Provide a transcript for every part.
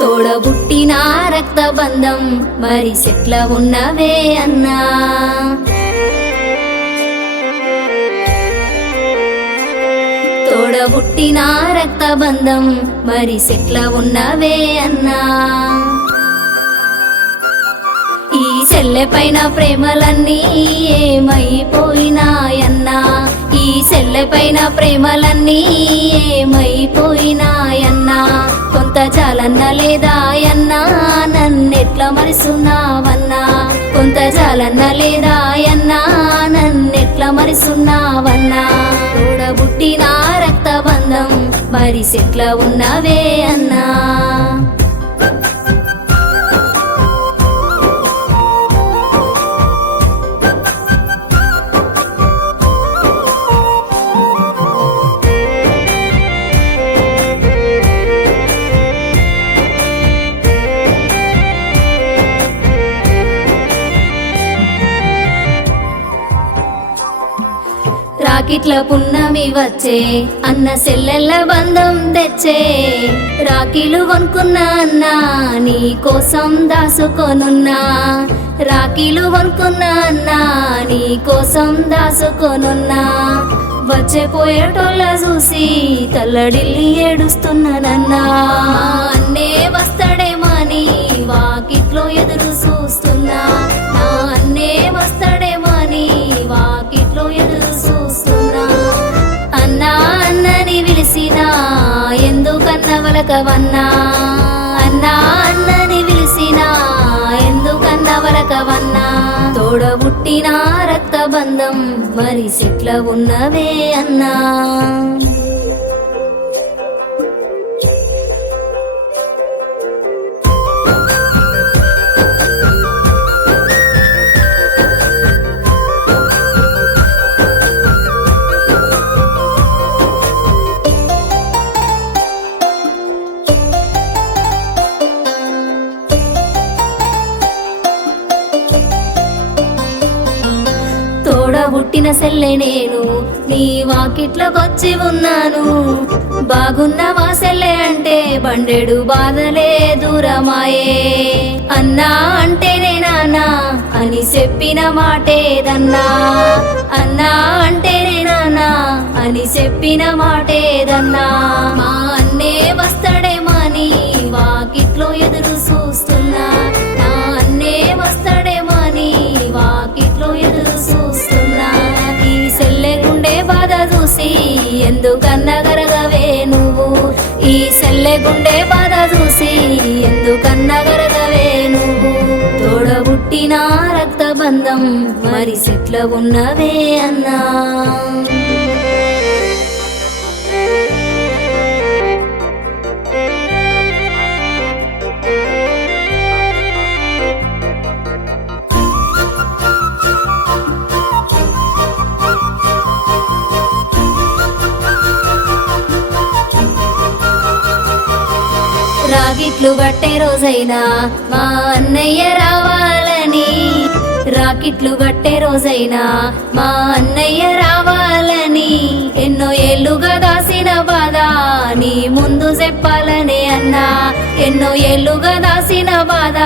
తోడబుట్టిన రక్తబంధం మరి సెట్ల ఉన్నవే అన్నా. తోడబుట్టిన రక్తబంధం మరి సెట్ల ఉన్నవే అన్నా. ఈ సెల్లె పైన ప్రేమలన్నీ ఏమైపోయినాయన్నా. ఈ సెల్లె పైన ప్రేమలన్నీ ఏమైపోయినాయన్నా. కొంత చాలన్న లేదాయన్నా నన్నెట్లా మరిసున్నావన్నా. కొంత చాలన్న లేదాయన్నా నన్నెట్లా మరిసున్నావన్నా. తోడబుట్టిన రక్తబంధం మరి సెట్ల ఉన్నవే అన్నా. రాకిట్ల పున్నమి వచ్చే అన్న సెల్లెల్ల బంధం తెచ్చే. రాఖీలు కొనుక్కున్నా అన్నా నీ కోసం దాసుకొనున్నా. రాఖీలు కొనుక్కున్నా అన్నా నీ కోసం దాసుకొనున్నా. వచ్చే పోయేటోళ్ళ చూసి తల్లడిల్లి ఏడుస్తున్నానన్నా. అన్నే వస్తాడేమని వాకిట్లో ఎదురు చూస్తున్నా. నా అన్నే వస్తాడేమని వాకిట్లో ఎదురు చూస్తున్నా. అన్నా అన్నని పిలిసినా ఎందుకన్న వలకవన్నా. అన్నా అన్నని పిలిసినా ఎందుకన్న వలకవన్నా. తోడబుట్టిన రక్తబంధం మరి సెట్ల ఉన్నవే అన్నా. తోడబుట్టిన సెల్లె నేను నీ వాకిట్లోకొచ్చి ఉన్నాను. బాగున్నవా సెల్లె అంటే బండెడు బాధలే దూరమాయే. అన్నా అంటేనే నాన్నా అని చెప్పిన మాటేదన్నా. అన్నా అంటేనే నాన్నా అని చెప్పిన మాటేదన్నా. మా అన్నే వస్తాడేమని వాకిట్లో ఎదురు చూస్తున్నా. నా అన్నే వస్తాడేమని వాకిట్లో ఎదురు చూస్తున్నా. ఈ సెల్లె గుండె బాధ చూసి ఎందుకన్నా గరగవే నువ్వు. ఈ సెల్లె గుండె బాధ చూసి ఎందుకన్నా గరగవే నువ్వు. తోడబుట్టిన రక్తబంధం మరి సెట్ల ఉన్నవే అన్నా. రాకిట్లు కట్టే రోజైనా మా అన్నయ్య రావాలని. రాకిట్లు కట్టే రోజైనా మా అన్నయ్య రావాలని. ఎన్నో ఏళ్ళుగా దాసిన బాధ నీ ముందు చెప్పాలనే అన్నా. ఎన్నో ఏళ్ళుగా దాసిన బాధ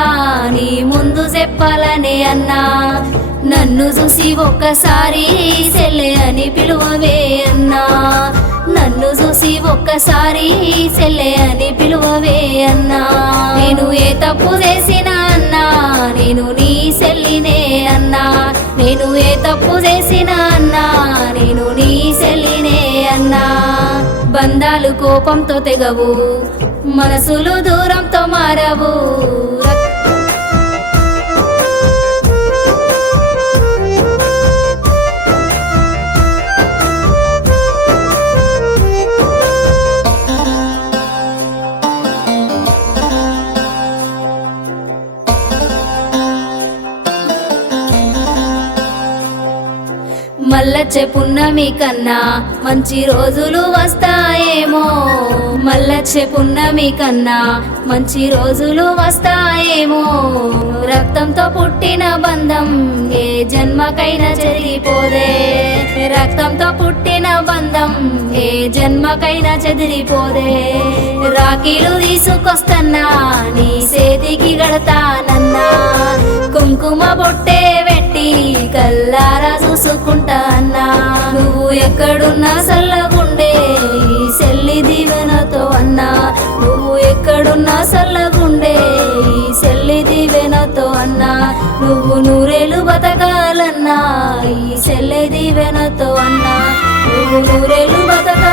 నీ ముందు చెప్పాలనే అన్నా. నన్ను చూసి ఒక్కసారి సెల్లె అని పిలువవే అన్నా. నన్ను చూసి ఒక్కసారి సెల్లె అని పిలువవే అన్నా. నేను ఏ తప్పు చేసినా అన్నా నేను నీ సెల్లినే అన్నా. నేను ఏ తప్పు చేసినా అన్నా నేను నీ సెల్లినే అన్నా. బంధాలు కోపంతో తెగవు, మనసులు దూరంతో మారవు. మల్లచ్చే పున్నమి కన్నా మంచి రోజులు వస్తాయేమో. మల్లచ్చే పున్నమి కన్నా మంచి రోజులు వస్తాయేమో. రక్తంతో పుట్టిన బంధం ఏ జన్మకైనా చెదిరిపోదే. రక్తంతో పుట్టిన బంధం ఏ జన్మకైనా చెదిరిపోదే. రాఖీలు తీసుకొస్తన్నా నీ చేతికి గడతానన్నా కుంకుమ బొట్టే పెట్టి కల్లారా చూసుకుంటా అన్నా నువ్వు ఎక్కడున్నా సల్లగుండే ఈ సెల్లి దీవెనతో అన్నా నువ్వు ఎక్కడున్నా సల్లగుండే ఈ సెల్లి దీవెనతో అన్నా నువ్వు నూరేళ్ళు బతకాలన్నా ఈ సెల్లి దీవెనతో అన్నా నువ్వు నూరేళ్ళు బతకాలన్నా